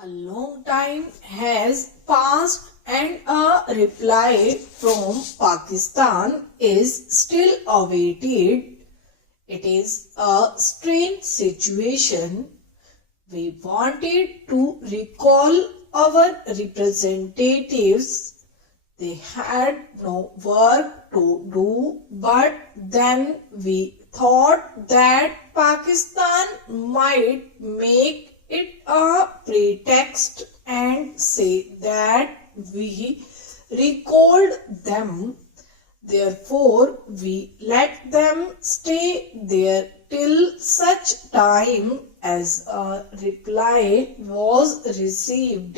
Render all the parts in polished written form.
A long time has passed and a reply from Pakistan is still awaited. It is a strange situation. We wanted to recall our representatives. They had no work to do, but then we thought that Pakistan might make it a pretext and say that we recalled them. Therefore, we let them stay there till such time as a reply was received.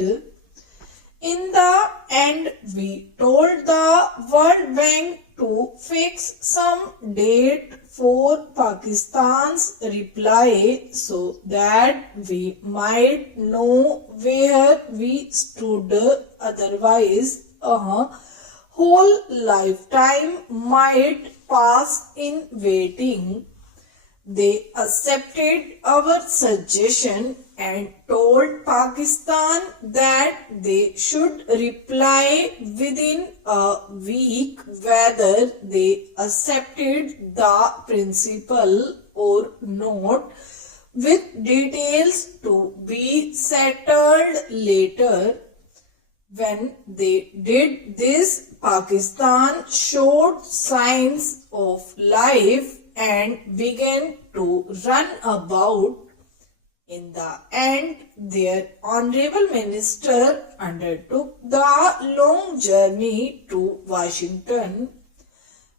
In the end, we told the World Bank to fix some date for Pakistan's reply so that we might know where we stood. Otherwise, a whole lifetime might pass in waiting. They accepted our suggestion and told Pakistan that they should reply within a week whether they accepted the principle or not, with details to be settled later. When they did this, Pakistan showed signs of life and began to run about. In the end, their honorable minister undertook the long journey to Washington.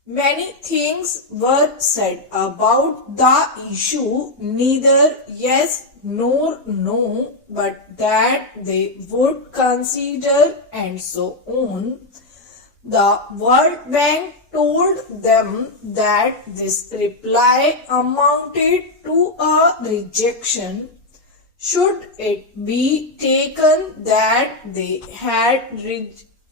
Many things were said about the issue, neither yes nor no, but that they would consider and so on. The World Bank told them that this reply amounted to a rejection. Should it be taken that they had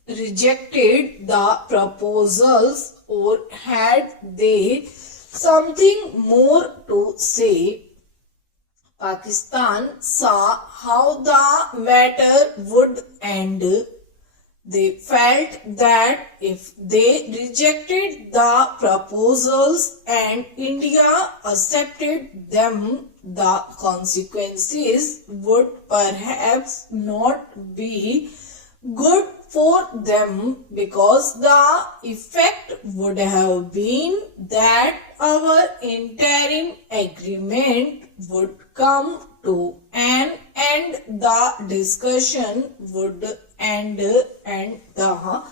rejected the proposals, or had they something more to say? Pakistan saw how the matter would end. They felt that if they rejected the proposals and India accepted them, the consequences would perhaps not be good for them, because the effect would have been that our interim agreement would come to an end, the discussion would end, and the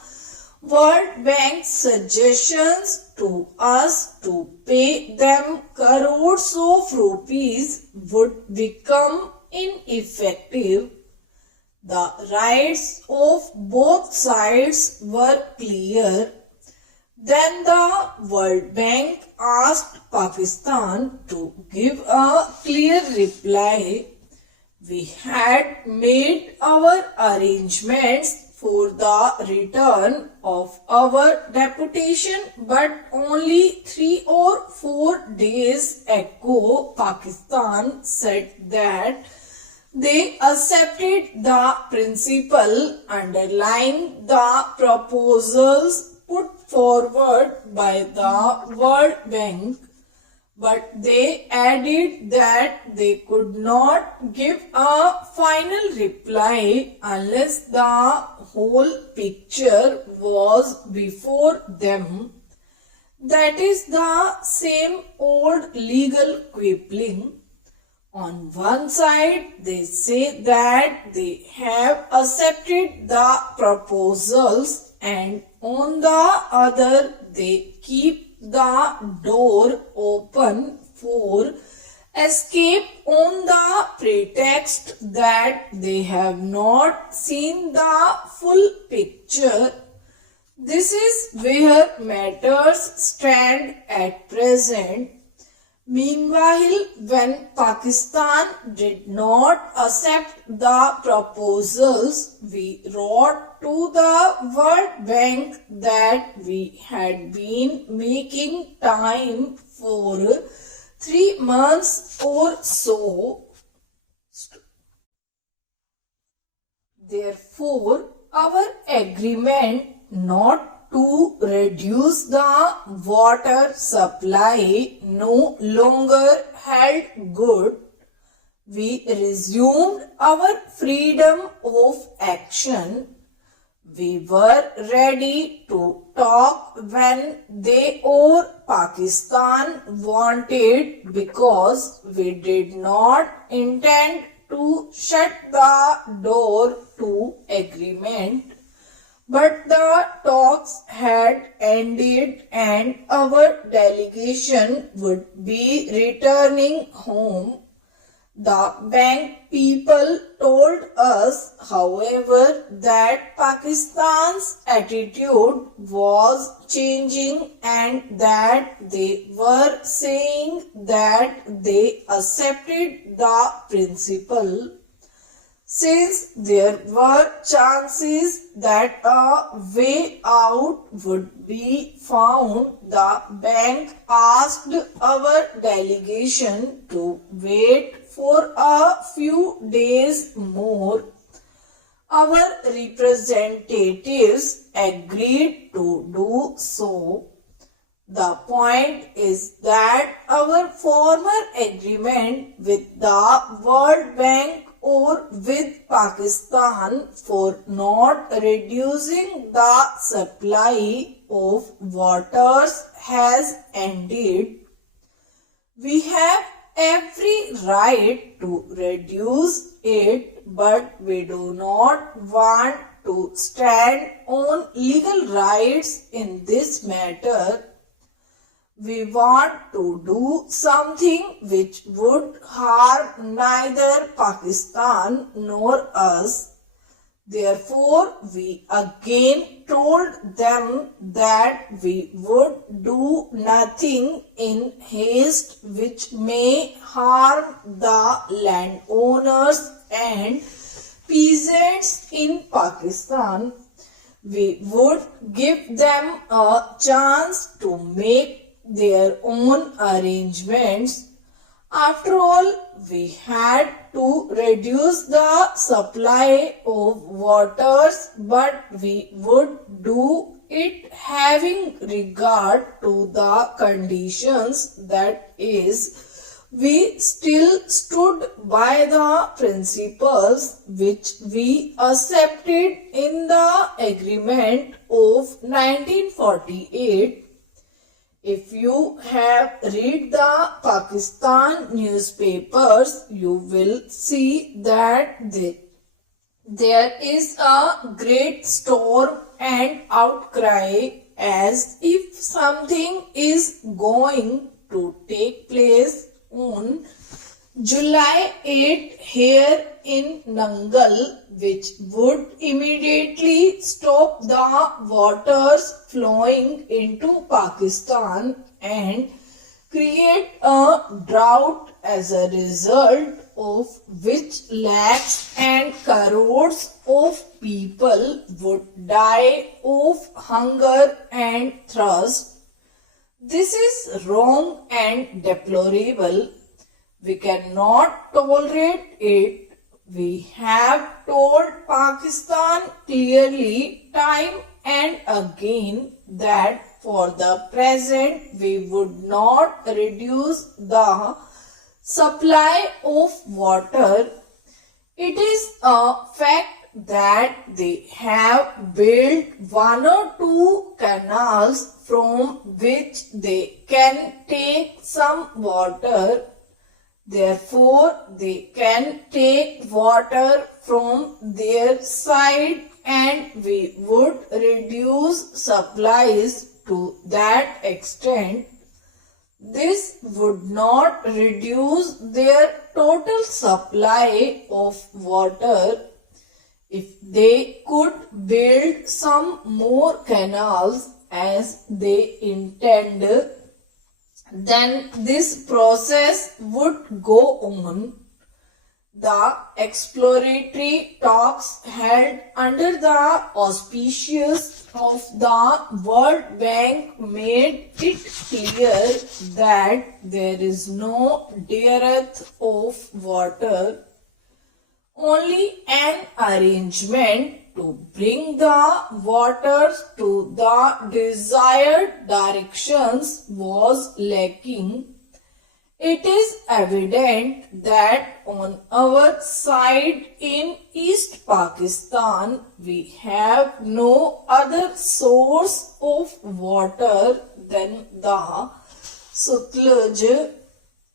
World Bank's suggestions to us to pay them crores of rupees would become ineffective. The rights of both sides were clear. Then the World Bank asked Pakistan to give a clear reply. We had made our arrangements for the return of our deputation, but only 3 or 4 days ago Pakistan said that they accepted the principle underlying the proposals put forward by the World Bank, but they added that they could not give a final reply unless the whole picture was before them. That is the same old legal quibbling. On one side, they say that they have accepted the proposals, and on the other, they keep the door open for escape on the pretext that they have not seen the full picture. This is where matters stand at present. Meanwhile, when Pakistan did not accept the proposals, we wrote to the World Bank that we had been making time for 3 months or so Therefore, our agreement not to reduce the water supply no longer held good. We resumed our freedom of action. We were ready to talk when they or Pakistan wanted, because we did not intend to shut the door to agreement. But the talks had ended and our delegation would be returning home. The bank people told us, however, that Pakistan's attitude was changing and that they were saying that they accepted the principle. Since there were chances that a way out would be found, the bank asked our delegation to wait for a few days more. Our representatives agreed to do so. The point is that our former agreement with the World Bank or with Pakistan for not reducing the supply of waters has ended. We have every right to reduce it, but we do not want to stand on legal rights in this matter. We want to do something which would harm neither Pakistan nor us. Therefore, we again told them that we would do nothing in haste which may harm the landowners and peasants in Pakistan. We would give them a chance to make their own arrangements. After all, we had to reduce the supply of waters, but we would do it having regard to the conditions, that is, we still stood by the principles which we accepted in the agreement of 1948. If you have read the Pakistan newspapers, you will see that there is a great storm and outcry as if something is going to take place on July 8 here in Nangal, which would immediately stop the waters flowing into Pakistan and create a drought, as a result of which lakhs and crores of people would die of hunger and thirst. This is wrong and deplorable. We cannot tolerate it. We have told Pakistan clearly time and again that for the present we would not reduce the supply of water. It is a fact that they have built one or two canals from which they can take some water. Therefore, they can take water from their side and we would reduce supplies to that extent. This would not reduce their total supply of water. If they could build some more canals as they intend, then this process would go on. The exploratory talks held under the auspices of the World Bank made it clear that there is no dearth of water. only an arrangement to bring the water to the desired directions was lacking. It is evident that on our side in East Pakistan we have no other source of water than the Sutlej.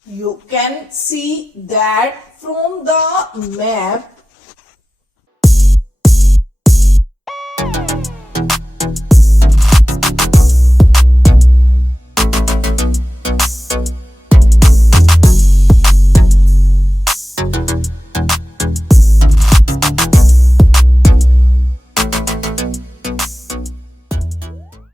You can see that from the map.